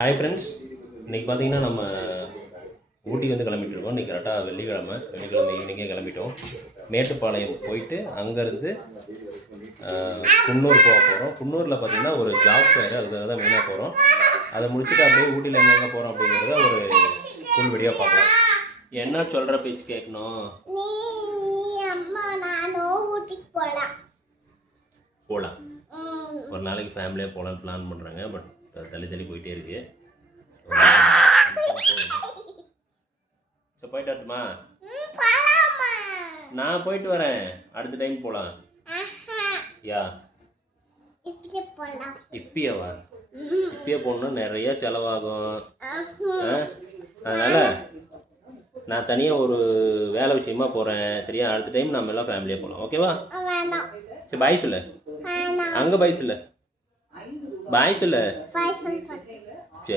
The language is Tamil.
ஹாய் ஃப்ரெண்ட்ஸ், இன்றைக்கி பார்த்தீங்கன்னா நம்ம ஊட்டி வந்து கிளம்பிட்டுருக்கோம். இன்றைக்கி கரெக்டாக வெள்ளிக்கிழமை ஈவினிங்கே கிளம்பிட்டோம். மேட்டுப்பாளையம் போயிட்டு அங்கேருந்து குன்னூர் போக போகிறோம். குன்னூரில் பார்த்தீங்கன்னா ஒரு ஜாப் ஃபேர், அதுக்காக தான் மெயினாக போகிறோம். அதை முடிச்சுட்டு அப்படியே ஊட்டியில் எங்கெங்கே போகிறோம் அப்படிங்கிறத ஒரு ஃபுல் வீடியோ பார்க்கலாம். என்ன சொல்கிற பேச்சு கேட்கணும். போகலாம் ஒரு நாளைக்கு ஃபேமிலியாக போகலான்னு பிளான் பண்ணுறாங்க. பட் தள்ளி போயிட்டே இருக்கு. ஸோ போயிட்டு வரட்டுமா? நான் போயிட்டு வரேன். அடுத்த டைம் போகலாம். யா இப்பயேவா? இப்பயே போகணுன்னா நிறைய செலவாகும். அதனால் நான் தனியாக ஒரு வேலை விஷயமா போகிறேன். சரியா? அடுத்த டைம் நம்ம எல்லாம் ஃபேமிலியாக போகலாம். ஓகேவா? சரி பாய் சொல்லு. அங்கே பாய் சொல்லு. பாய் சொல்லு.